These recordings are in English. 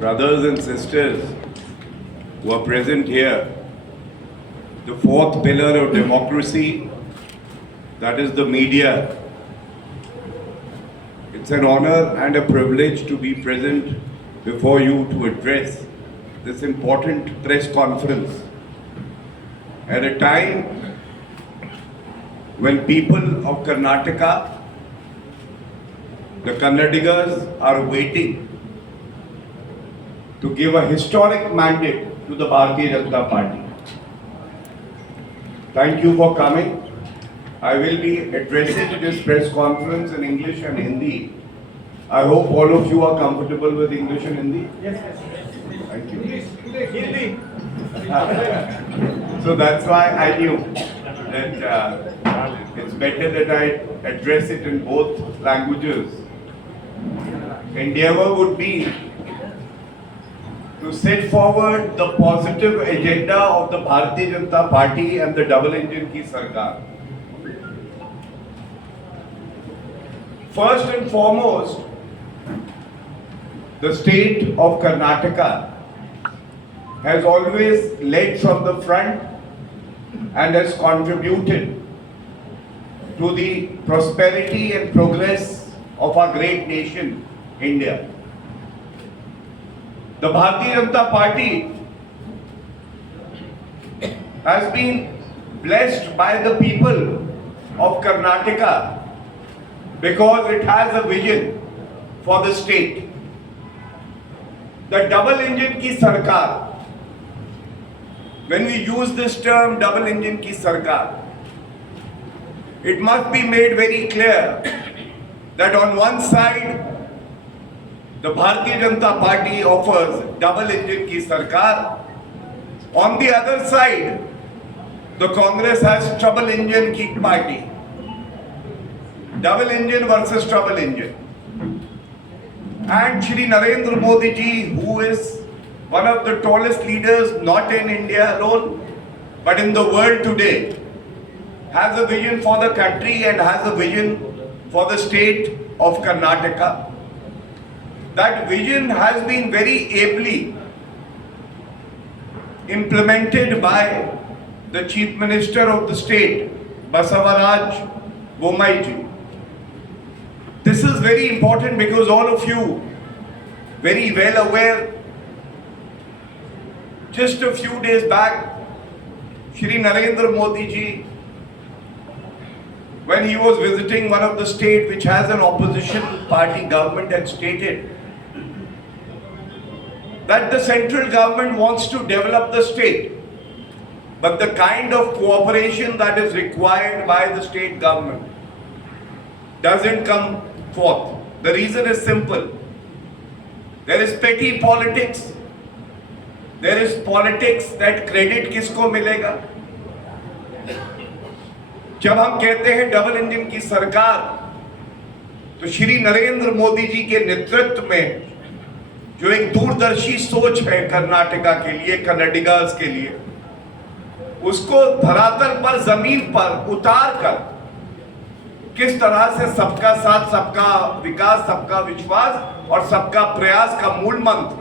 Brothers and sisters who are present here, the fourth pillar of democracy, that is the media. It's an honor and a privilege to be present before you to address this important press conference at a time when people of Karnataka, the Kannadigas, are waiting to give a historic mandate to the Bharatiya Janata Party. Thank you for coming. I will be addressing this press conference in English and Hindi. I hope all of you are comfortable with English and Hindi. Yes. Thank you. Hindi. So that's why I knew that it's better that I address it in both languages. Endeavor would be to set forward the positive agenda of the Bharatiya Janata Party and the double engine ki sarkar. First and foremost, the state of Karnataka has always led from the front and has contributed to the prosperity and progress of our great nation, India. The Bharatiya Janata Party has been blessed by the people of Karnataka because it has a vision for the state. The double engine ki sarkar, when we use this term double engine ki sarkar, it must be made very clear that on one side the Bharatiya Janata Party offers double engine ki sarkar. On the other side, the Congress has trouble engine ki party. Double engine versus trouble engine. And Shri Narendra Modi ji, who is one of the tallest leaders, not in India alone, but in the world today, has a vision for the country and has a vision for the state of Karnataka. That vision has been very ably implemented by the Chief Minister of the state, Basavaraj Bomaiji. This is very important because all of you very well aware, just a few days back, Shri Narendra Modi ji, when he was visiting one of the state which has an opposition party government, had stated that the central government wants to develop the state, but the kind of cooperation that is required by the state government doesn't come forth. The reason is simple. There is petty politics. There is politics that credit किसको मिलेगा? जब हम कहते हैं double engine की सरकार, तो श्री नरेंद्र मोदी जी के नेतृत्व में जो एक दूरदर्शी सोच है कर्नाटका के लिए, कन्नडिगास के लिए, उसको धरातल पर, जमीन पर उतार कर किस तरह से सबका साथ, सबका विकास, सबका विश्वास और सबका प्रयास का मूल मंत्र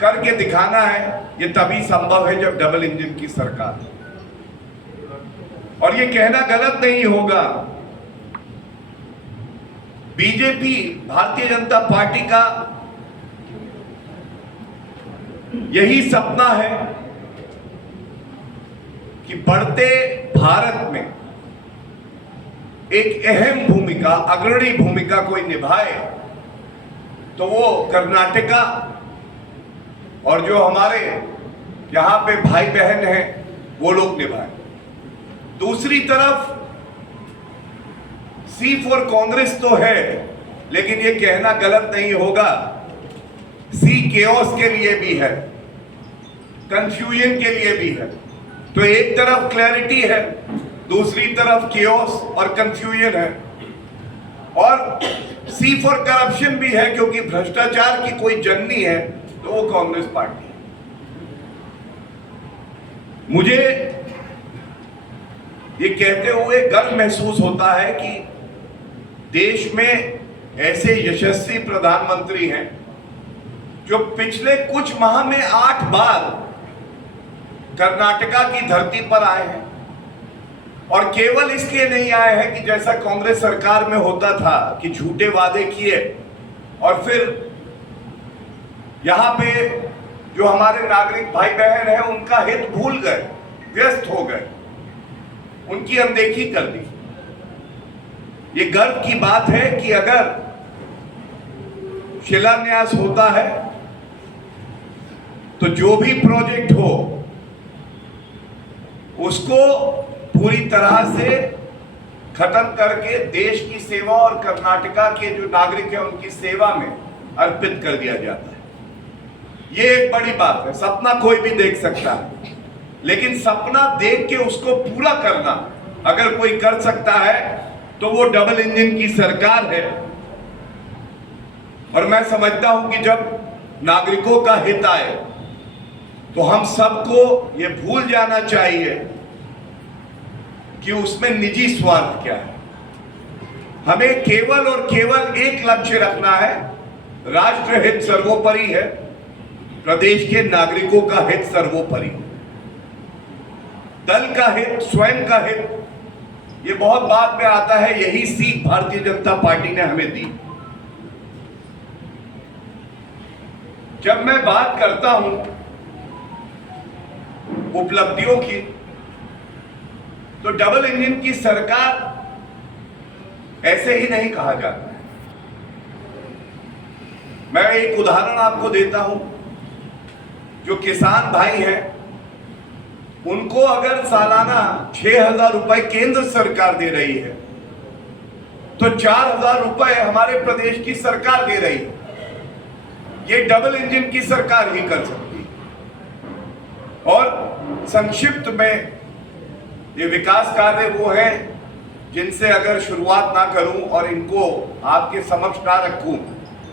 करके दिखाना है, ये तभी संभव है जब डबल इंजन की सरकार। और ये कहना गलत नहीं होगा, बीजेपी, भारतीय जनता पार्टी का यही सपना है कि बढ़ते भारत में एक अहम भूमिका, अग्रणी भूमिका कोई निभाए, तो वो कर्नाटका और जो हमारे यहाँ पे भाई बहन हैं वो लोग निभाए। दूसरी तरफ सी फॉर कांग्रेस तो है, लेकिन ये कहना गलत नहीं होगा, सी केओस के लिए भी है, कंफ्यूजन के लिए भी है। तो एक तरफ क्लैरिटी है, दूसरी तरफ केओस और कंफ्यूजन है, और सी फॉर करप्शन भी है, क्योंकि भ्रष्टाचार की कोई जननी है तो वो कांग्रेस पार्टी है। मुझे ये कहते हुए गर्व महसूस होता है कि देश में ऐसे यशस्वी प्रधानमंत्री हैं जो पिछले कुछ माह में 8 बार कर्नाटका की धरती पर आए हैं, और केवल इसलिए नहीं आए हैं कि जैसा कांग्रेस सरकार में होता था कि झूठे वादे किए और फिर यहां पे जो हमारे नागरिक भाई बहन हैं उनका हित भूल गए, व्यस्त हो गए, उनकी अनदेखी कर दी। ये गर्व की बात है कि अगर शिलान्यास होता है तो जो भी प्रोजेक्ट हो उसको पूरी तरह से खत्म करके देश की सेवा और कर्नाटका के जो नागरिक हैं उनकी सेवा में अर्पित कर दिया जाता है। ये एक बड़ी बात है। सपना कोई भी देख सकता है, लेकिन सपना देख के उसको पूरा करना अगर कोई कर सकता है तो वो डबल इंजन की सरकार है। और मैं समझता हूं कि जब नागरिकों का हित आए तो हम सबको ये भूल जाना चाहिए कि उसमें निजी स्वार्थ क्या है। हमें केवल और केवल एक लक्ष्य रखना है, राष्ट्र हित सर्वोपरि है, प्रदेश के नागरिकों का हित सर्वोपरि, दल का हित, स्वयं का हित ये बहुत बाद में आता है। यही सीख भारतीय जनता पार्टी ने हमें दी। जब मैं बात करता हूं उपलब्धियों की, तो डबल इंजन की सरकार ऐसे ही नहीं कहा जाता है। मैं एक उदाहरण आपको देता हूं। जो किसान भाई हैं उनको अगर सालाना 6,000 रुपए केंद्र सरकार दे रही है तो 4,000 रुपए हमारे प्रदेश की सरकार दे रही है। ये डबल इंजन की सरकार ही कर सकती है। और संक्षिप्त में ये विकास कार्य वो है जिनसे अगर शुरुआत ना करूं और इनको आपके समक्ष ना रखूं,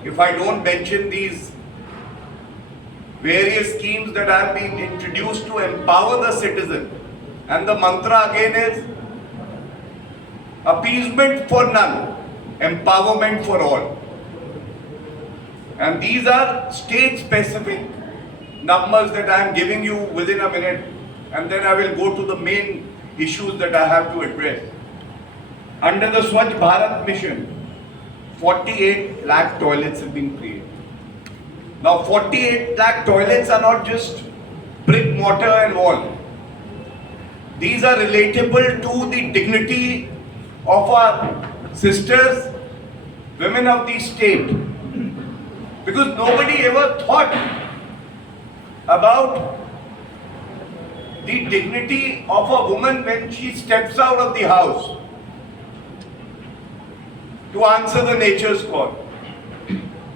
if I don't mention these various schemes that have been introduced to empower the citizen, and the mantra again is appeasement for none, empowerment for all. And these are state specific numbers that I am giving you within a minute, and then I will go to the main issues that I have to address. Under the Swachh Bharat mission, 48 lakh toilets have been created. Now 48 lakh toilets are not just brick, mortar and wall. These are relatable to the dignity of our sisters, women of the state. Because nobody ever thought about the dignity of a woman when she steps out of the house to answer the nature's call.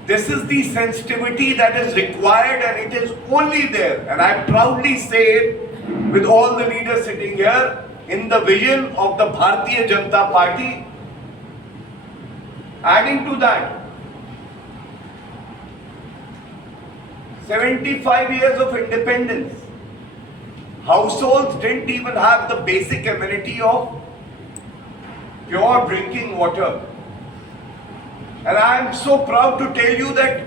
This is the sensitivity that is required, and it is only there, and I proudly say it with all the leaders sitting here, in the vision of the Bharatiya Janata Party. Adding to that, 75 years of independence, households didn't even have the basic amenity of pure drinking water. And I am so proud to tell you that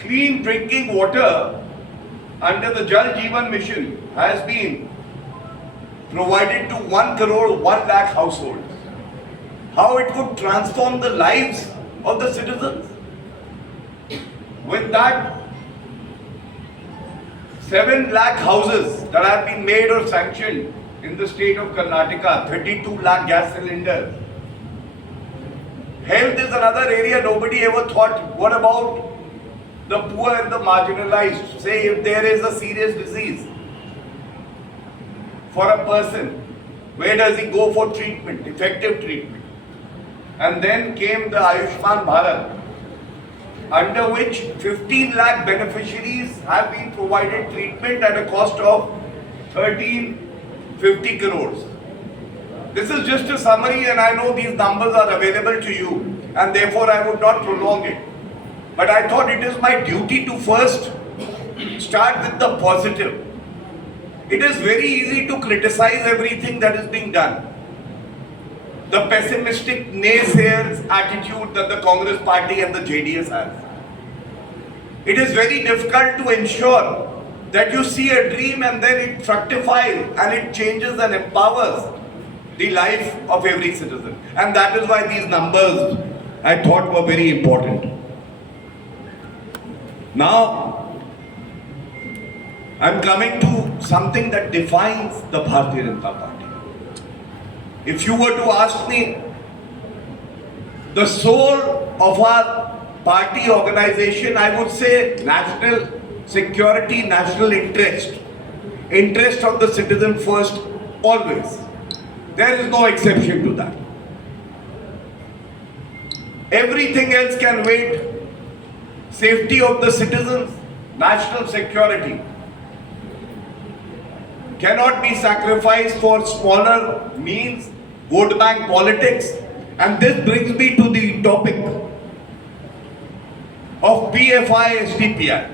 clean drinking water under the Jal Jeevan mission has been provided to 1 crore 1 lakh households. How it would transform the lives of the citizens. With that, 7 lakh houses that have been made or sanctioned in the state of Karnataka, 32 lakh gas cylinders. Health is another area nobody ever thought. What about the poor and the marginalized? Say if there is a serious disease for a person, where does he go for treatment, effective treatment? And then came the Ayushman Bharat, under which 15 lakh beneficiaries have been provided treatment at a cost of 1350 crores. This is just a summary, and I know these numbers are available to you, and therefore I would not prolong it. But I thought it is my duty to first start with the positive. It is very easy to criticize everything that is being done. The pessimistic naysayers attitude that the Congress party and the JDS has. It is very difficult to ensure that you see a dream and then it fructifies and it changes and empowers the life of every citizen. And that is why these numbers I thought were very important. Now, I'm coming to something that defines the Bharatiya Janata Party. If you were to ask me, the soul of our party organization, I would say national security, national interest, interest of the citizen first, always. There is no exception to that. Everything else can wait. Safety of the citizens, national security cannot be sacrificed for smaller means, vote bank politics. And this brings me to the topic of PFI SDPI.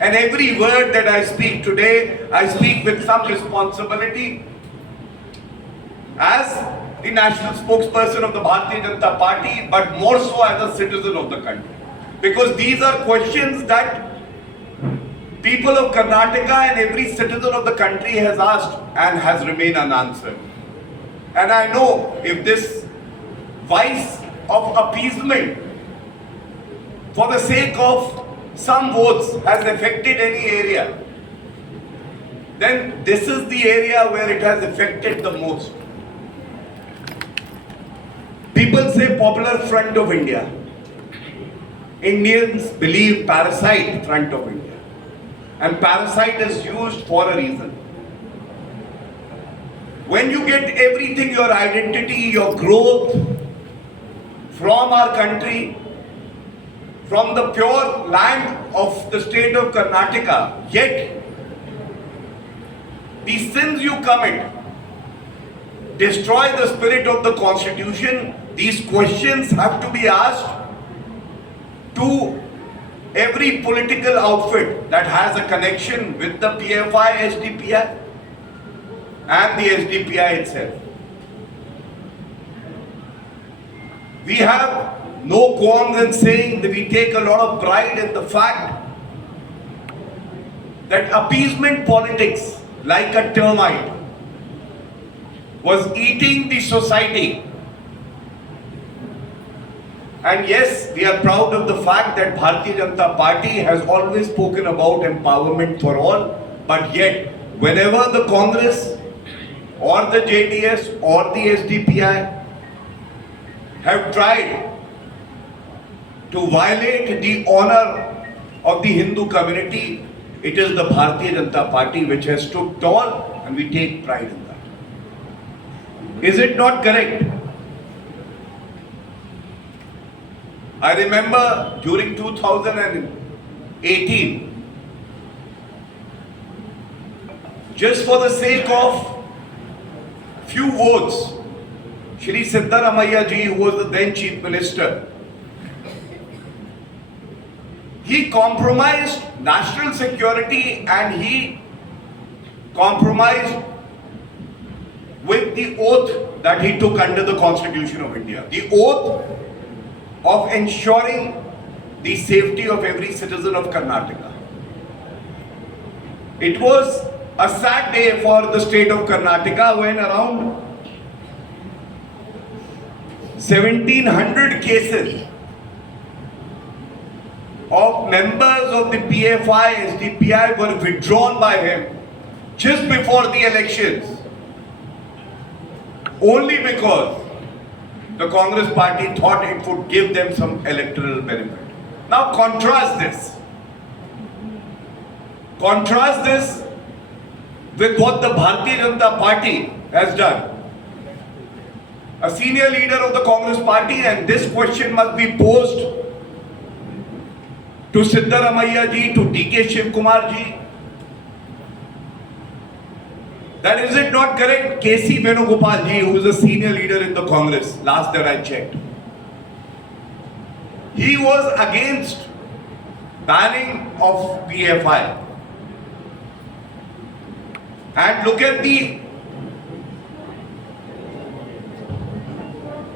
And every word that I speak today, I speak with some responsibility as the national spokesperson of the Bharatiya Janata Party, but more so as a citizen of the country. Because these are questions that people of Karnataka and every citizen of the country has asked and has remained unanswered. And I know if this vice of appeasement for the sake of some votes has affected any area, then this is the area where it has affected the most. People say Popular Front of India. Indians believe Parasite Front of India. And parasite is used for a reason. When you get everything, your identity, your growth from our country, from the pure land of the state of Karnataka, yet the sins you commit destroy the spirit of the constitution. These questions have to be asked to every political outfit that has a connection with the PFI SDPI and the SDPI itself. We have no qualms in saying that we take a lot of pride in the fact that appeasement politics, like a termite, was eating the society. And yes, we are proud of the fact that Bharatiya Janata Party has always spoken about empowerment for all, but yet, whenever the Congress or the JDS or the SDPI have tried to violate the honor of the Hindu community, it is the Bharatiya Janata Party which has stood tall, and we take pride in that. Is it not correct? I remember during 2018, just for the sake of few votes, Shri Siddaramaiah ji, who was the then Chief Minister, he compromised national security and he compromised with the oath that he took under the Constitution of India. The oath of ensuring the safety of every citizen of Karnataka. It was a sad day for the state of Karnataka when around 1700 cases of members of the PFI SDPI were withdrawn by him just before the elections, only because the Congress party thought it would give them some electoral benefit. Now contrast this. Contrast this with what the Bharatiya Janata Party has done. A senior leader of the Congress party, and this question must be posed to Siddaramaiah ji, to DK Shiv Kumar ji. That is it not correct? KC Venugopal ji, who is a senior leader in the Congress, last that I checked, he was against banning of PFI. And look at the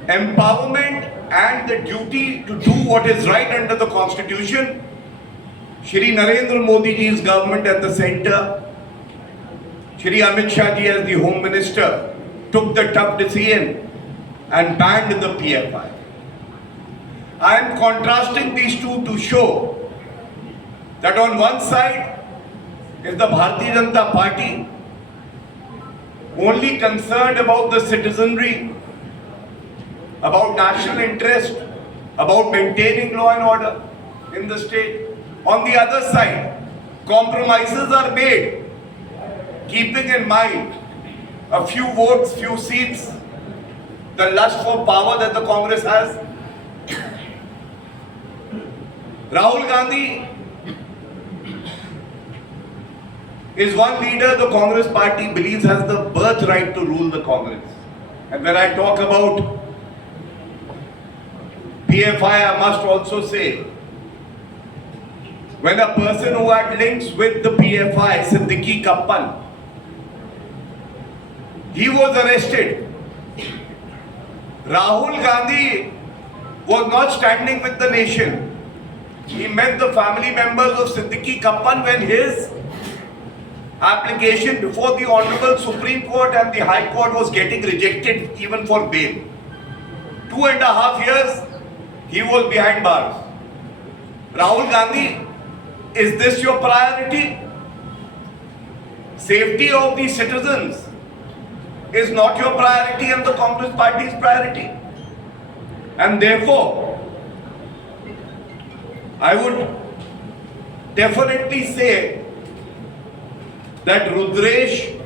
empowerment and the duty to do what is right under the Constitution. Shri Narendra Modi ji's government at the center, Shri Amit Shah ji as the Home Minister, took the tough decision and banned the PFI. I am contrasting these two to show that on one side is the Bharatiya Janata Party, only concerned about the citizenry, about national interest, about maintaining law and order in the state. On the other side, compromises are made, keeping in mind a few votes, few seats, the lust for power that the Congress has. Rahul Gandhi is one leader the Congress party believes has the birthright to rule the Congress. And when I talk about PFI, I must also say, when a person who had links with the PFI, Siddiqui Kappan, he was arrested. Rahul Gandhi was not standing with the nation. He met the family members of Siddiqui Kappan when his application before the Honorable Supreme Court and the High Court was getting rejected even for bail. 2.5 years, he was behind bars. Rahul Gandhi, is this your priority? Safety of the citizens is not your priority and the Congress party's priority. And therefore, I would definitely say that Rudresh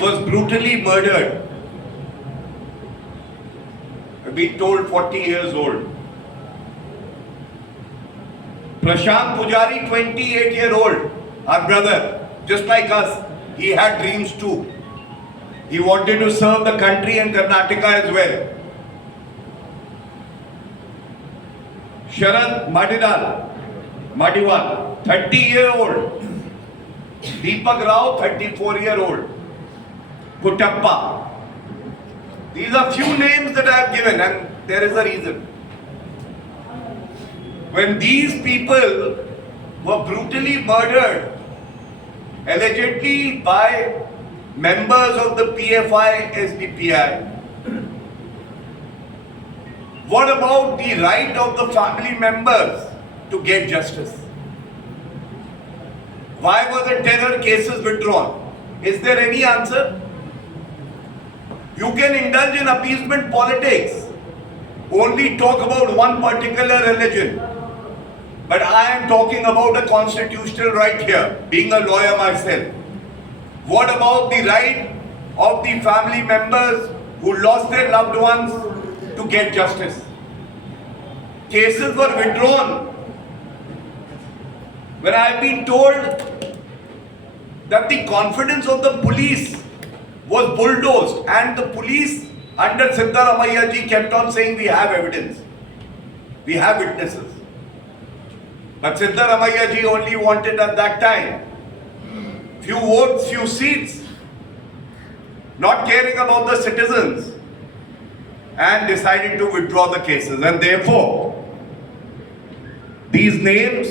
was brutally murdered. I've been told 40 years old. Prashant Pujari, 28-year-old, our brother, just like us, he had dreams too. He wanted to serve the country and Karnataka as well. Sharad Madiwal, 30-year-old. Deepak Rao, 34-year-old. Kuttappa. These are few names that I have given, and there is a reason. When these people were brutally murdered, allegedly by members of the PFI SDPI, what about the right of the family members to get justice? Why were the terror cases withdrawn? Is there any answer? You can indulge in appeasement politics, only talk about one particular religion. But I am talking about a constitutional right here, being a lawyer myself. What about the right of the family members who lost their loved ones to get justice? Cases were withdrawn. When I have been told that the confidence of the police was bulldozed and the police under Siddaramaiah ji kept on saying we have evidence, we have witnesses. But Siddaramaiah ji only wanted at that time few votes, few seats, not caring about the citizens, and decided to withdraw the cases. And therefore, these names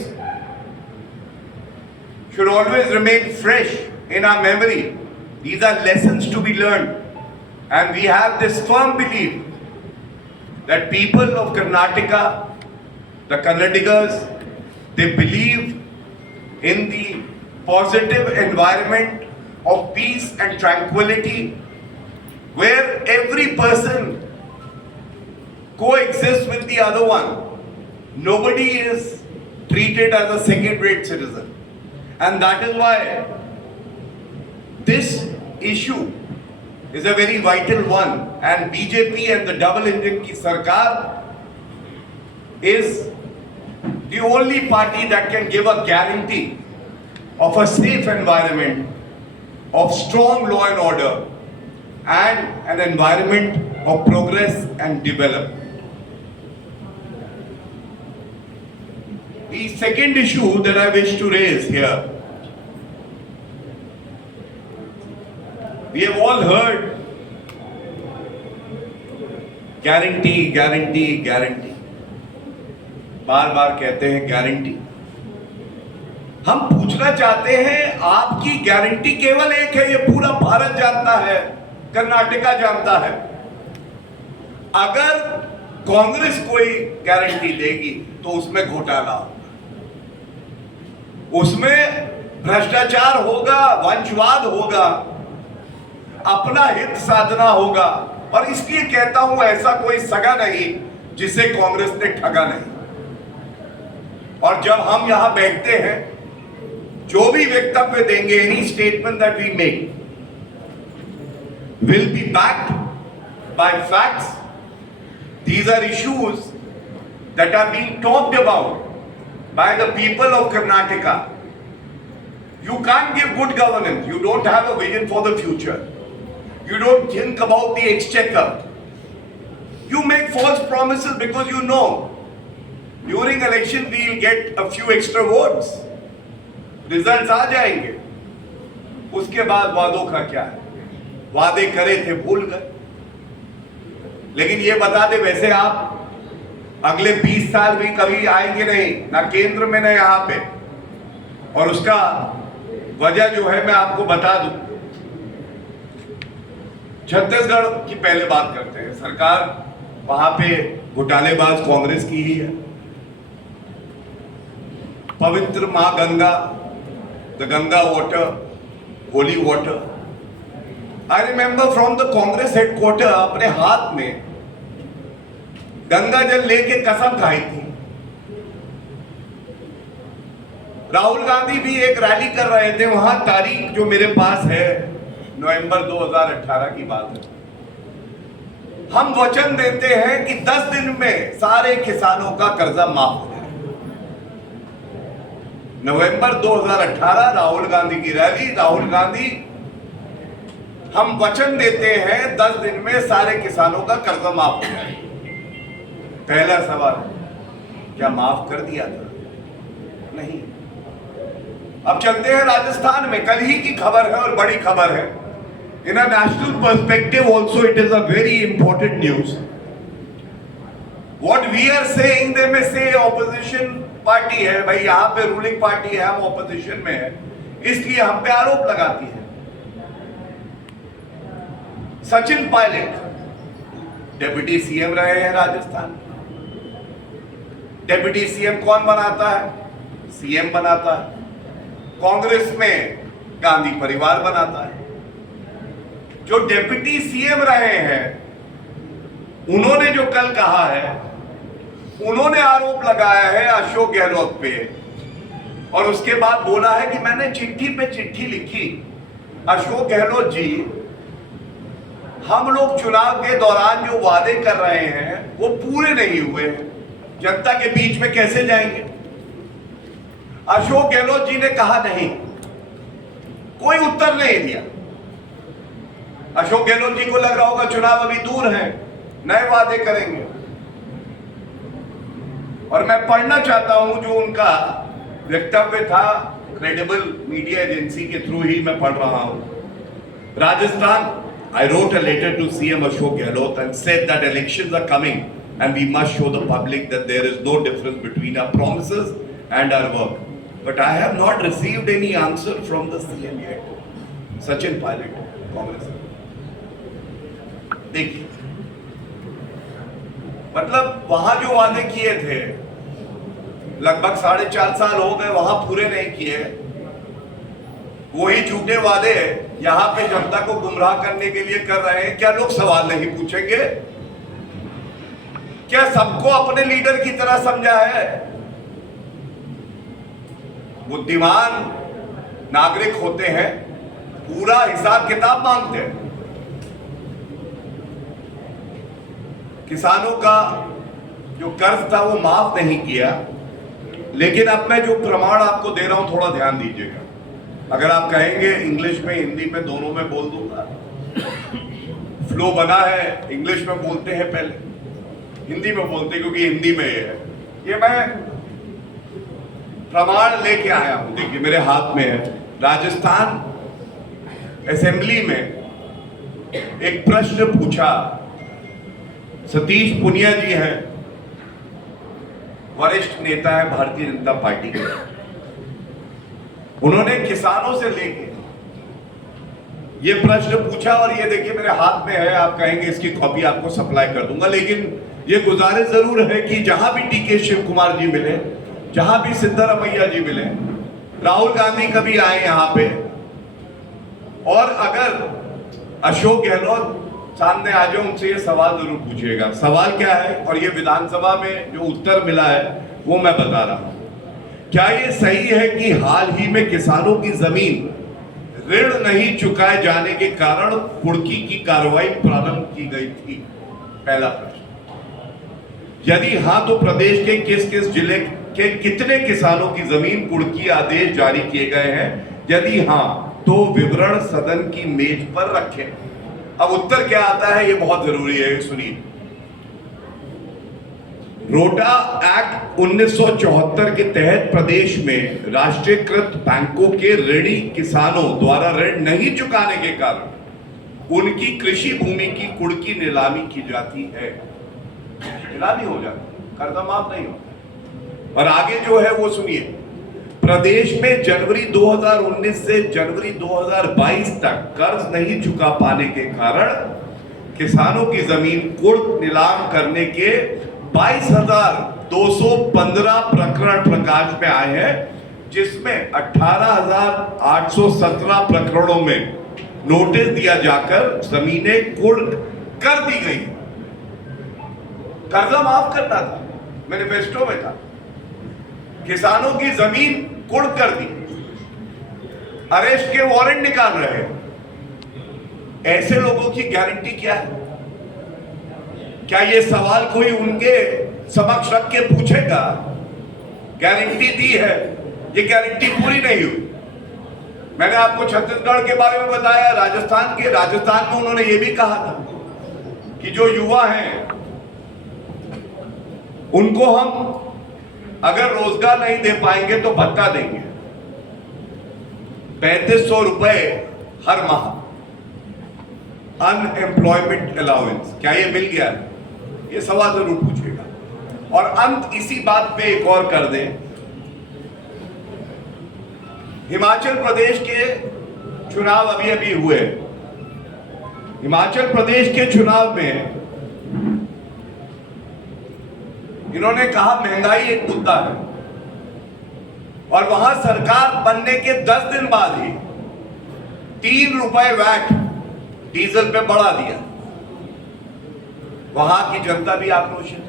should always remain fresh in our memory. These are lessons to be learned. And we have this firm belief that people of Karnataka, the Kannadigas, they believe in the positive environment of peace and tranquility where every person coexists with the other one. Nobody is treated as a second-rate citizen. And that is why this issue is a very vital one. And BJP and the double engine ki sarkar is the only party that can give a guarantee of a safe environment, of strong law and order, and an environment of progress and development. The second issue that I wish to raise here, we have all heard guarantee, guarantee, guarantee. बार बार कहते हैं guarantee. हम पूछना चाहते हैं, आपकी guarantee केवल एक है, ये पूरा भारत जानता है, कर्नाटका जानता है। अगर कांग्रेस कोई गारंटी देगी तो उसमें घोटाला होगा, उसमें भ्रष्टाचार होगा, वंशवाद होगा, अपना हित साधना होगा। और इसलिए कहता हूं, ऐसा कोई सगा नहीं जिसे कांग्रेस ने ठगा नहीं। और जब हम यहां बैठते हैं, जो भी वक्तव्य देंगे, any statement that we make will be backed by facts. These are issues that are being talked about by the people of Karnataka. You can't give good governance. You don't have a vision for the future. You don't think about the exchequer. You make false promises because you know during election we will get a few extra votes. Results आ जाएंगे, उसके बाद वादों का क्या है? वादे करे थे, भूल गए। लेकिन ये बता दे, वैसे आप अगले 20 साल भी कभी आएंगे नहीं, ना केंद्र में ना यहां पे। और उसका वजह जो है मैं आपको बता दूं। छत्तीसगढ़ की पहले बात करते हैं। सरकार वहां पे घोटालेबाज कांग्रेस की ही है। पवित्र मां Ganga, the Ganga water, holy water. I remember from the Congress headquarter अपने हाथ में गंगा जल लेके कसम खाई थी। राहुल गांधी भी एक रैली कर रहे थे वहां, तारीख जो मेरे पास है नवंबर 2018 की बात है। हम वचन देते हैं कि 10 दिन में सारे किसानों का कर्जा माफ हो जाए। नवंबर 2018 राहुल गांधी की रैली। राहुल गांधी, हम वचन देते हैं 10 दिन में सारे किसानों का कर्जा माफ हो जाए। पहला सवाल, क्या माफ कर दिया था? नहीं। अब चलते हैं राजस्थान में। कल ही की खबर है और बड़ी खबर है। In a national perspective also it is a very important news. What we are saying, they में से ऑपोजिशन पार्टी है, भाई यहां पे रूलिंग पार्टी है, हम ऑपोजिशन में है, इसलिए हम पे आरोप लगाती है। सचिन पायलट डिप्टी सीएम रहे हैं राजस्थान। डिप्टी सीएम कौन बनाता है? सीएम बनाता है। कांग्रेस में गांधी परिवार बनाता है। जो डिप्टी सीएम रहे हैं, उन्होंने जो कल कहा है, उन्होंने आरोप लगाया है अशोक गहलोत पे। और उसके बाद बोला है कि मैंने चिट्ठी पे चिट्ठी लिखी। अशोक गहलोत जी, हम लोग चुनाव के दौरान जो वादे कर रहे हैं वो पूरे नहीं हुए, जनता के बीच में कैसे जाएंगे? अशोक गहलोत जी ने कहा नहीं, कोई उत्तर नहीं दिया। अशोक गहलोत जी को लग रहा होगा चुनाव अभी दूर है, नए वादे करेंगे। और मैं पढ़ना चाहता हूं जो उनका वक्तव्य था, क्रेडिबल मीडिया एजेंसी के थ्रू ही मैं पढ़ रहा हूं। Rajasthan, I wrote a letter to CM Ashok Gehlot and said that elections are coming and we must show the public that there is no difference between our promises and our work. But I have not received any answer from the CM yet. Sachin Pilot, Congress. देखिए, मतलब वहां जो वादे किए थे, लगभग 4.5 साल हो गए, वहां पूरे नहीं किए। वही झूठे वादे यहां पे जनता को गुमराह करने के लिए कर रहे हैं। क्या लोग सवाल नहीं पूछेंगे? क्या सबको अपने लीडर की तरह समझा है? बुद्धिमान नागरिक होते हैं, पूरा हिसाब किताब मांगते हैं। किसानों का जो कर्ज था वो माफ नहीं किया। लेकिन अब मैं जो प्रमाण आपको दे रहा हूं, थोड़ा ध्यान दीजिएगा। अगर आप कहेंगे इंग्लिश में हिंदी में दोनों में बोल दूंगा, फ्लो बना है। इंग्लिश में बोलते हैं पहले, हिंदी में बोलते हैं क्योंकि हिंदी में है। ये मैं प्रमाण लेके आया हूं, देखिए मेरे हाथ में है। राजस्थान असेंबली में एक प्रश्न पूछा, सतीश पुनिया जी हैं, वरिष्ठ नेता है भारतीय जनता पार्टी के। उन्होंने किसानों से लेके ये प्रश्न पूछा, और ये देखिए मेरे हाथ में है, आप कहेंगे इसकी कॉपी आपको सप्लाई कर दूंगा, लेकिन ये गुजारिश जरूर है कि जहां भी डीके शिव कुमार जी मिले, जहां भी सिद्धारमैया जी मिले, राहुल गांधी कभी आए यहाँ पे, और अगर अशोक गहलोत सामने आ जाओ, उनसे ये सवाल जरूर पूछिएगा। सवाल क्या है, और ये विधानसभा में जो उत्तर मिला है वो मैं बता रहा हूं। क्या ये सही है कि हाल ही में किसानों की जमीन ऋण नहीं चुकाए जाने के कारण कुर्की की कार्रवाई प्रारंभ की गई थी? पहला प्रश्न। यदि हां तो प्रदेश के किस किस जिले के कितने किसानों की जमीन कुर्की आदेश जारी किए गए हैं? यदि हां तो विवरण सदन की मेज पर रखें। अब उत्तर क्या आता है ये बहुत जरूरी है, सुनिए। रोटा एक्ट 1974 के तहत प्रदेश में राष्ट्रीयकृत बैंकों के ऋणी किसानों द्वारा ऋण नहीं चुकाने के कारण उनकी कृषि भूमि की कुर्की नीलामी की जाती है। नीलामी हो जाती, कर्जा माफ नहीं होता। और आगे जो है वो सुनिए। प्रदेश में जनवरी 2019 से जनवरी 2022 तक कर्ज नहीं चुका पाने के कारण किसानों की जमीन कुर्क नीलाम करने के 22,215 प्रकरण प्रकाश में आए हैं, जिसमें 18,817 प्रकरणों में नोटिस दिया जाकर जमीनें कुर्क कर दी गई। कर्जा माफ करना था, मैनिफेस्टो में था। किसानों की जमीन कुर्क कर दी, अरेस्ट के वारंट निकाल रहे हैं। ऐसे लोगों की गारंटी क्या है? क्या ये सवाल कोई उनके समक्ष रख के पूछेगा? गारंटी दी है, ये गारंटी पूरी नहीं हुई। मैंने आपको छत्तीसगढ़ के बारे में बताया, राजस्थान में उन्होंने ये भी कहा था कि जो युवा हैं उनको हम अगर रोजगार नहीं दे पाएंगे तो भत्ता देंगे, 3500 रुपए हर माह अनएम्प्लॉयमेंट अलाउंस। क्या ये मिल गया? ये सवाल जरूर पूछेगा। और अंत इसी बात पे एक और कर दें, हिमाचल प्रदेश के चुनाव अभी हुए। हिमाचल प्रदेश के चुनाव में इन्होंने कहा महंगाई एक मुद्दा है, और वहां सरकार बनने के 10 दिन बाद ही 3 रुपए वैट डीजल पे बढ़ा दिया। वहां की जनता भी आक्रोशित है।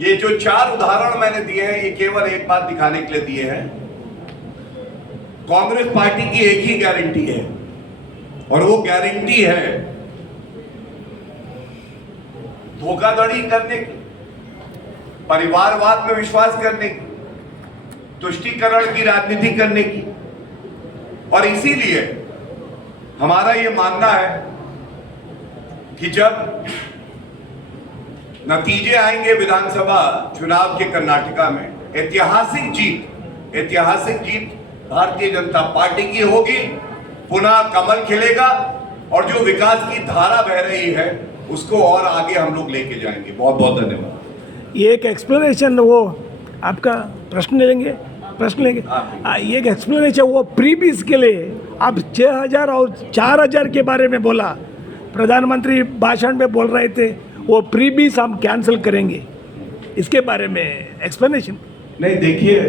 ये जो 4 उदाहरण मैंने दिए हैं, ये केवल एक बात दिखाने के लिए दिए हैं। कांग्रेस पार्टी की एक ही गारंटी है, और वो गारंटी है धोखाधड़ी करने की, परिवारवाद में विश्वास करने की, तुष्टीकरण की राजनीति करने की। और इसीलिए हमारा ये मानना है कि जब नतीजे आएंगे विधानसभा चुनाव के कर्नाटका में, ऐतिहासिक जीत भारतीय जनता पार्टी की होगी। पुनः कमल खिलेगा, और जो विकास की धारा बह रही है उसको और आगे हम लोग लेके जाएंगे। बहुत बहुत धन्यवाद। ये एक एक्सप्लेनेशन, वो आपका प्रश्न लेंगे। एक एक्सप्लेनेशन वो प्रीबीस के लिए आप 6,000 और 4,000 के बारे में बोला, प्रधानमंत्री भाषण में बोल रहे थे वो प्रीबीस हम कैंसिल करेंगे, इसके बारे में एक्सप्लेनेशन। नहीं, देखिए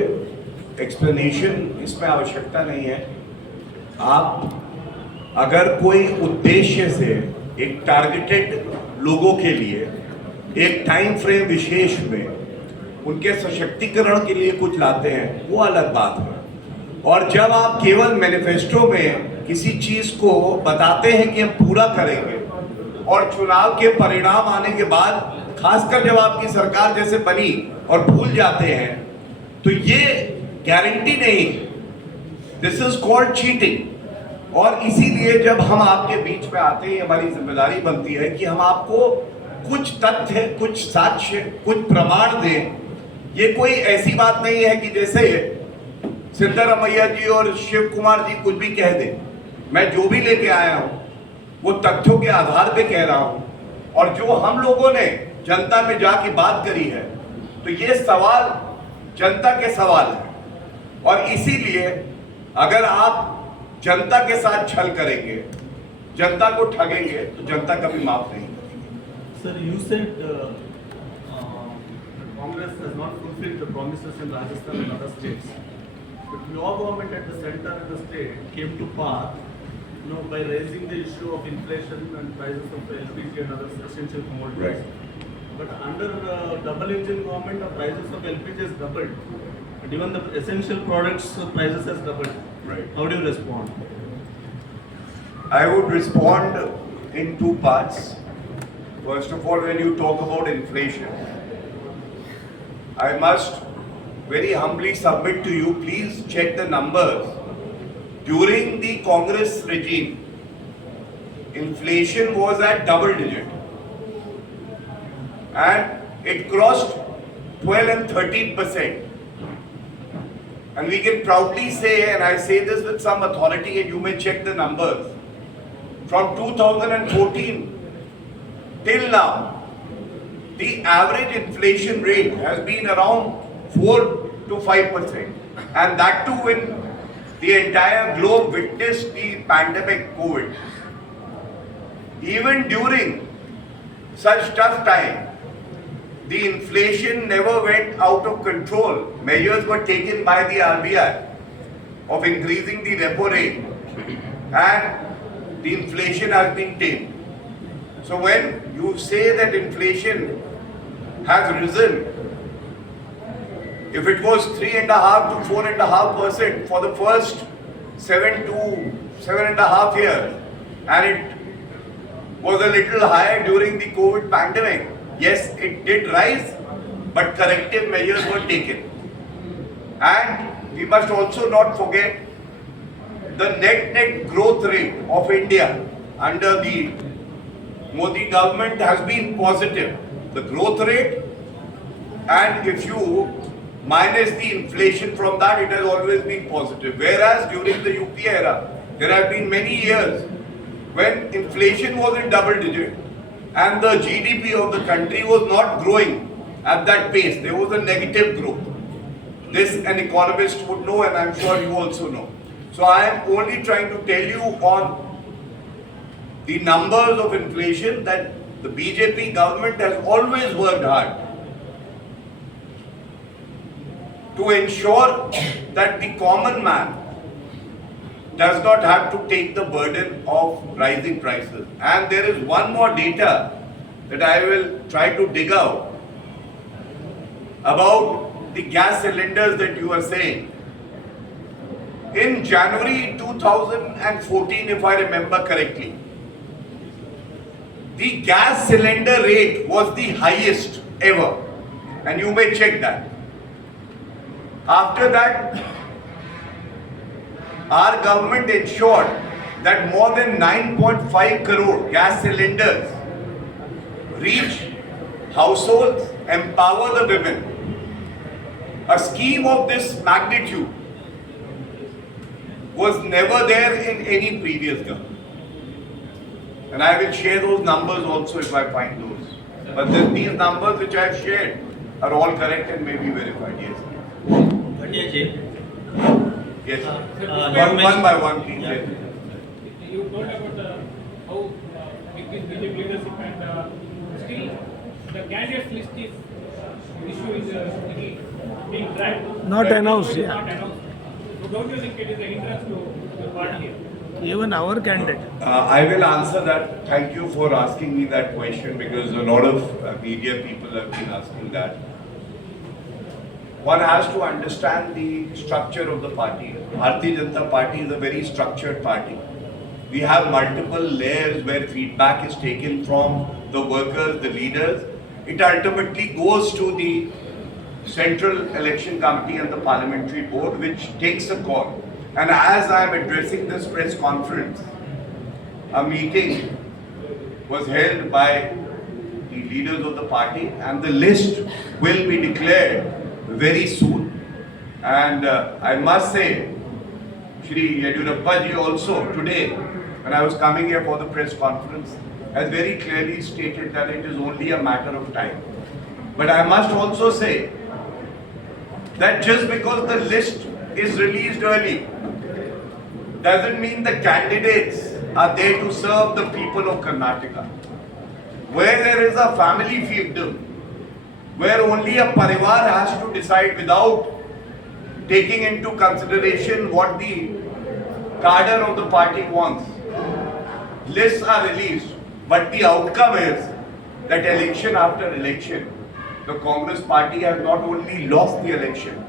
एक्सप्लेनेशन इसमें आवश्यकता नहीं है। आप अगर कोई उद्देश्य से एक टारगेटेड लोगों के लिए एक टाइम फ्रेम विशेष में उनके सशक्तिकरण के लिए कुछ लाते हैं, वो अलग बात है। और जब आप केवल मैनिफेस्टो में किसी चीज को बताते हैं कि हम पूरा करेंगे, और चुनाव के परिणाम आने के बाद, खासकर जब आपकी सरकार जैसे बनी और भूल जाते हैं, तो ये गारंटी नहीं। This is called cheating. और इसीलिए जब हम आपके बीच में आते हैं, हमारी जिम्मेदारी बनती है कि हम आपको कुछ तथ्य, कुछ साक्ष्य, कुछ प्रमाण दें। ये कोई ऐसी बात नहीं है कि जैसे सिद्धारमैया जी और शिव कुमार जी कुछ भी कह दें। मैं जो भी लेके आया हूं वो तथ्यों के आधार पे कह रहा हूं। और जो हम लोगों ने जनता में जाके बात करी है, तो ये सवाल जनता के सवाल है और इसीलिए अगर आप जनता के साथ छल करेंगे, जनता को ठगेंगे तो जनता कभी माफ नहीं करेगी। Sir, you said Congress has not fulfilled the promises in Rajasthan and other states. But your government at the center and the state came to power, by raising the issue of inflation and prices of LPG and other essential commodities. Right. But under double engine government, the prices of LPG has doubled. And even the essential products prices has doubled. Right. How do you respond? I would respond in two parts. First of all, when you talk about inflation, I must very humbly submit to you, please check the numbers. During the Congress regime, inflation was at double digit and it crossed 12 and 13%. And we can proudly say, and I say this with some authority and you may check the numbers, from 2014 till now, the average inflation rate has been around 4 to 5%. And that too when the entire globe witnessed the pandemic COVID. Even during such tough time, the inflation never went out of control. Measures were taken by the RBI of increasing the repo rate and the inflation has been tamed. So when you say that inflation has risen, if it was 3.5 to 4.5% for the first 7 to 7.5 years, and it was a little higher during the COVID pandemic, yes, it did rise, but corrective measures were taken. And we must also not forget the net growth rate of India under the Modi government has been positive. The growth rate, and if you minus the inflation from that, it has always been positive. Whereas during the UP era, there have been many years when inflation was in double digit and the GDP of the country was not growing at that pace. There was a negative growth. This an economist would know, and I'm sure you also know. So I am only trying to tell you on the numbers of inflation that the BJP government has always worked hard to ensure that the common man does not have to take the burden of rising prices. And there is one more data that I will try to dig out about the gas cylinders that you are saying. In January 2014, if I remember correctly, the gas cylinder rate was the highest ever, and you may check that. After that, our government ensured that more than 9.5 crore gas cylinders reach households, empower the women. A scheme of this magnitude was never there in any previous government. And I will share those numbers also if I find those. But these numbers which I have shared are all correct and may be verified. Yes. Yes. One by one, please. Yeah. Yes. You told about how big is BJP leadership and still the candidates list is issue is little being dragged. Not announced, It is yeah. Not announced. So don't you think it is an interest to the party? Even our candidate. I will answer that. Thank you for asking me that question because a lot of media people have been asking that. One has to understand the structure of the party. Bharatiya Janata Party is a very structured party. We have multiple layers where feedback is taken from the workers, the leaders. It ultimately goes to the Central Election Committee and the Parliamentary Board, which takes a call. And as I am addressing this press conference, a meeting was held by the leaders of the party and the list will be declared very soon. And I must say, Shri Yediyurappa ji also today, when I was coming here for the press conference, has very clearly stated that it is only a matter of time. But I must also say that just because the list is released early doesn't mean the candidates are there to serve the people of Karnataka. Where there is a family fiefdom, where only a parivar has to decide without taking into consideration what the cadre of the party wants. Lists are released, but the outcome is that election after election, the Congress party has not only lost the election,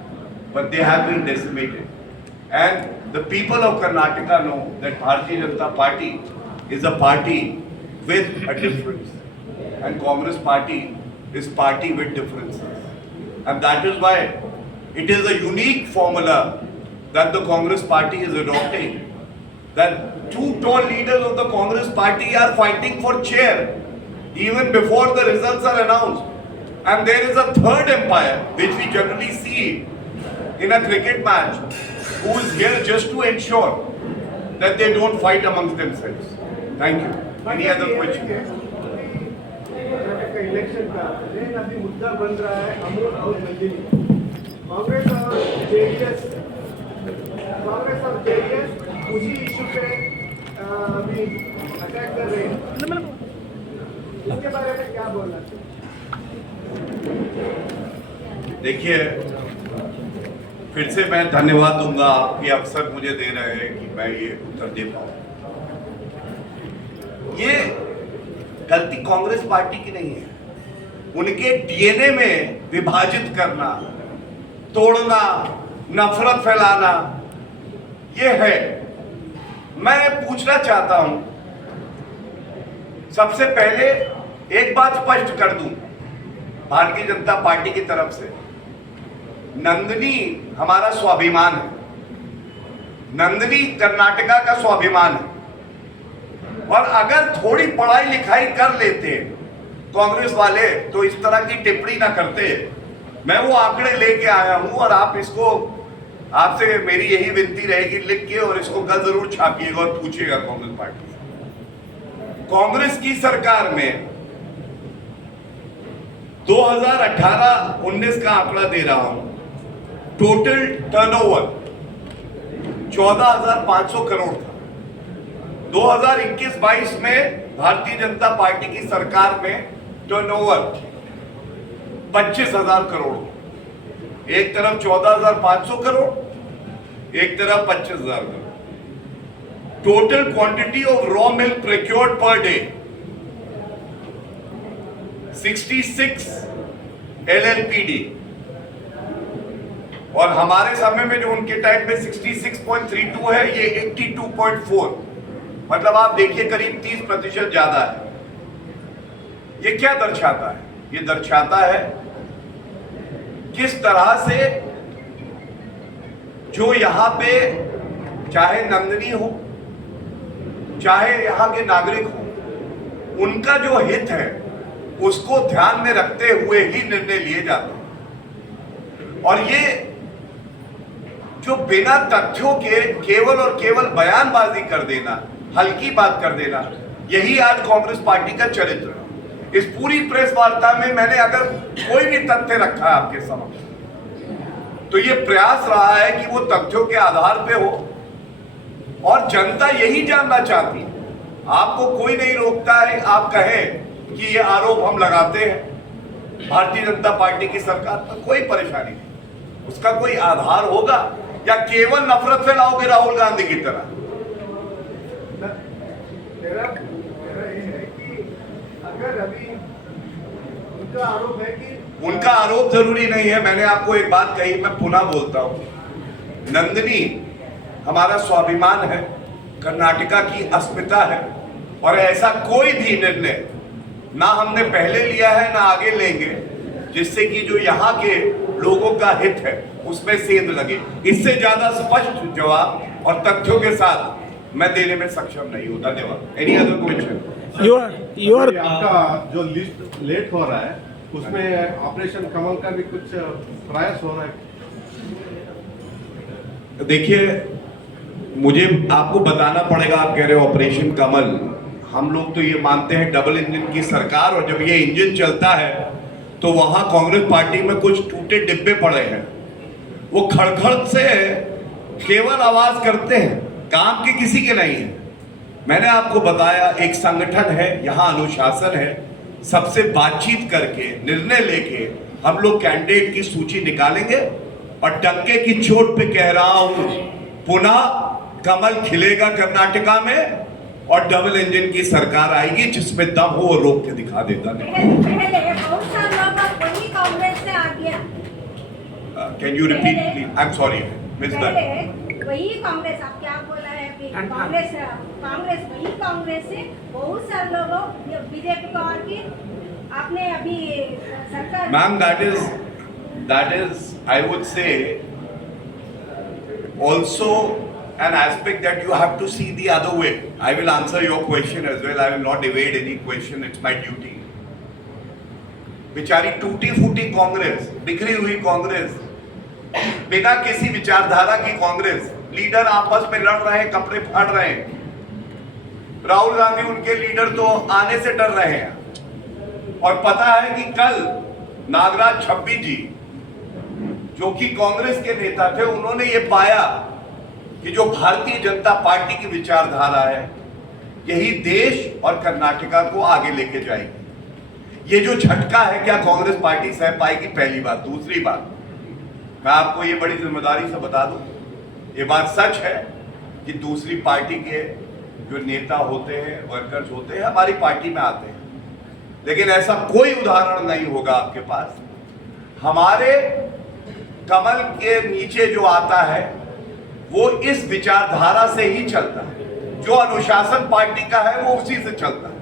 but they have been decimated. And the people of Karnataka know that Bharatiya Janata Party is a party with a difference, and Congress party is party with differences. And that is why it is a unique formula that the Congress party is adopting, that two tall leaders of the Congress party are fighting for chair even before the results are announced. And there is a third empire, which we generally see in a cricket match, who is here just to ensure that they don't fight amongst themselves. Thank you. Any other question? Election का लेकिन अभी मुद्दा बन रहा है अमूल और नंदिनी कांग्रेस और JDS उसी इशू पे अभी अटैक कर रहे हैं इसके बारे में क्या बोलना चाहिए? देखिए, फिर से मैं धन्यवाद दूंगा, आपके अवसर मुझे दे रहे हैं कि मैं ये उत्तर दे पाऊँ। ये गलती कांग्रेस पार्टी की नहीं है, उनके डीएनए में विभाजित करना, तोड़ना, नफरत फैलाना, ये है। मैं पूछना चाहता हूं, सबसे पहले एक बात स्पष्ट कर दूं भारतीय जनता पार्टी की तरफ से, नंदिनी हमारा स्वाभिमान है, नंदिनी कर्नाटका का स्वाभिमान है। और अगर थोड़ी पढ़ाई लिखाई कर लेते कांग्रेस वाले तो इस तरह की टिप्पणी ना करते। मैं वो आंकड़े लेके आया हूं और आप इसको, आपसे मेरी यही विनती रहेगी, लिख के और इसको कल जरूर छापिएगा और पूछिएगा कांग्रेस पार्टी से। कांग्रेस की सरकार में 2018-19 का आंकड़ा दे रहा हूं, टोटल टर्नओवर 14,500 करोड़ था। 2021-22 में भारतीय जनता पार्टी की सरकार में टर्नओवर 25,000 करोड़, एक तरफ 14,500 करोड़, एक तरफ 25,000 crore. Total quantity of raw milk procured per day 66 LLPD, और हमारे समय में जो उनके टाइम में 66.32 है, ये 82.4, मतलब आप देखिए करीब 30% ज्यादा है। ये क्या दर्शाता है? ये दर्शाता है किस तरह से जो यहां पे चाहे नंदिनी हो, चाहे यहां के नागरिक हो, उनका जो हित है उसको ध्यान में रखते हुए ही निर्णय लिए जाते हैं। और ये जो बिना तथ्यों के केवल और केवल बयानबाजी कर देना, हल्की बात कर देना, यही आज कांग्रेस पार्टी का चरित्र है। इस पूरी प्रेस वार्ता में मैंने अगर कोई भी तथ्य रखा है आपके समक्ष, तो ये प्रयास रहा है कि वो तथ्यों के आधार पे हो, और जनता यही जानना चाहती है। आपको कोई नहीं रोकता है, आप कहें कि ये आरोप हम लगाते हैं भारतीय जनता पार्टी की सरकार पर, कोई परेशानी नहीं, उसका कोई आधार होगा, या केवल नफरत फैलाओगे राहुल गांधी की तरह? मेरा ये है कि अगर अभी उनका आरोप है कि उनका आरोप जरूरी नहीं है। मैंने आपको एक बात कही, मैं पुनः बोलता हूं, नंदिनी हमारा स्वाभिमान है, कर्नाटका की अस्मिता है, और ऐसा कोई भी निर्णय ना हमने पहले लिया है ना आगे लेंगे जिससे कि जो यहाँ के लोगों का हित है उसमें सेंध लगे। इससे ज्यादा स्पष्ट जवाब और तथ्यों के साथ मैं देने में सक्षम नहीं हूं। धन्यवाद। Any other question? You are आपका जो लिस्ट लेट हो रहा है उसमें ऑपरेशन कमल का भी कुछ प्रयास हो रहा है? देखिए, मुझे आपको बताना पड़ेगा। आप कह रहे हो ऑपरेशन कमल, हम लोग तो ये मानते हैं डबल इंजन की सरकार, और जब ये इंजन चलता है तो वहां कांग्रेस पार्टी में कुछ टूटे डिब्बे पड़े हैं, वो खड़खड़ से केवल आवाज करते हैं, काम के किसी के नहीं है। मैंने आपको बताया एक संगठन है, यहाँ अनुशासन है, सबसे बातचीत करके निर्णय लेके हम लोग कैंडिडेट की सूची निकालेंगे और डंके की चोट पे कह रहा हूं, पुनः कमल खिलेगा कर्नाटका में और डबल इंजन की सरकार आएगी जिसमें दम हो और रोक के दिखा देता नहीं। पहले बहुत सारे लोग वही कांग्रेस से आ गया। Can you repeat please? I am sorry miss पहले वही कांग्रेस, आप क्या बोला है अभी? कांग्रेस वही कांग्रेस से बहुत सारे लोगों बीजेपी को और की आपने अभी सरकार। Ma'am that is I would say also an aspect that you have to see the other way. I will answer your question as well. I will not evade any question. It's my duty. बेचारी टूटी फूटी कांग्रेस, बिखरी हुई कांग्रेस, बिना किसी विचारधारा की Congress, leader आपस में लड़ रहे हैं, कपड़े फाड़ रहे हैं। राहुल गांधी उनके लीडर तो आने से डर रहे हैं। और पता है कि कल नागराज छब्बी जी जो कि कांग्रेस के नेता थे, उन्होंने ये पाया कि जो भारतीय जनता पार्टी की विचारधारा है यही देश और कर्नाटका को आगे लेके जाएगी। ये जो झटका है, क्या कांग्रेस पार्टी सह पाएगी? पहली बात। दूसरी बात, मैं आपको ये बड़ी जिम्मेदारी से बता दूं, ये बात सच है कि दूसरी पार्टी के जो नेता होते हैं, वर्कर्स होते हैं, हमारी पार्टी में आते हैं, लेकिन ऐसा कोई उदाहरण नहीं होगा आपके पास। हमारे कमल के नीचे जो आता है वो इस विचारधारा से ही चलता है, जो अनुशासन पार्टी का है वो उसी से चलता है।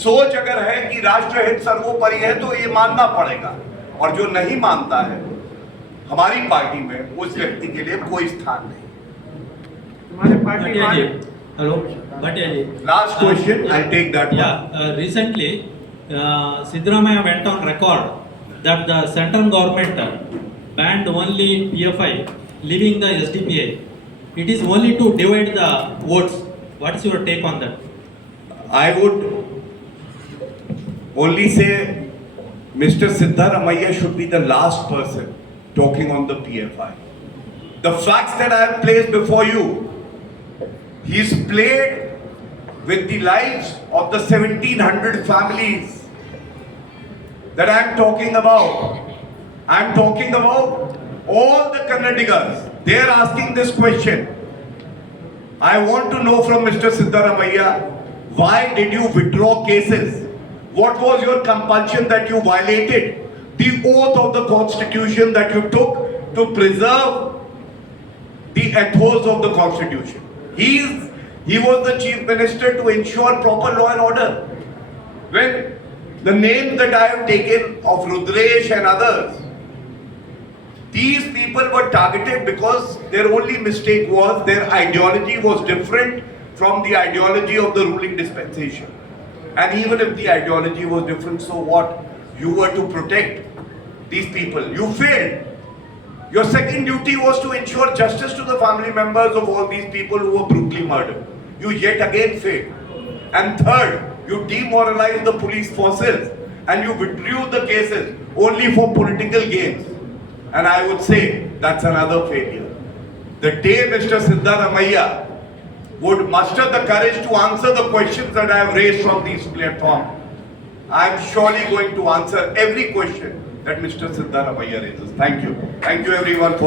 सोच अगर है कि राष्ट्रहित सर्वोपरि है तो ये मानना पड़ेगा, और जो नहीं मानता है हमारी पार्टी में उस व्यक्ति के लिए कोई स्थान नहीं। तुम्हारे party Hello, Bhatia. Last question, I'll take that one. Yeah, recently, Siddaramaiah went on record that the central government banned only PFI, leaving the SDPI. It is only to divide the votes. What is your take on that? I would only say Mr. Siddaramaiah should be the last person talking on the PFI. The facts that I have placed before you, he's played with the lives of the 1700 families that I am talking about. I am talking about all the Kannadigas. They are asking this question. I want to know from Mr. Siddaramaiah, why did you withdraw cases? What was your compulsion that you violated the oath of the Constitution that you took to preserve the ethos of the Constitution? He was the Chief Minister to ensure proper law and order. When the names that I have taken of Rudresh and others, these people were targeted because their only mistake was their ideology was different from the ideology of the ruling dispensation. And even if the ideology was different, so what? You were to protect these people. You failed. Your second duty was to ensure justice to the family members of all these people who were brutally murdered. You yet again failed. And third, you demoralized the police forces and you withdrew the cases only for political gains. And I would say that's another failure. The day Mr. Siddaramaiah would muster the courage to answer the questions that I have raised from this platform, I am surely going to answer every question that Mr. Siddaramaiah raises. Thank you. Thank you everyone for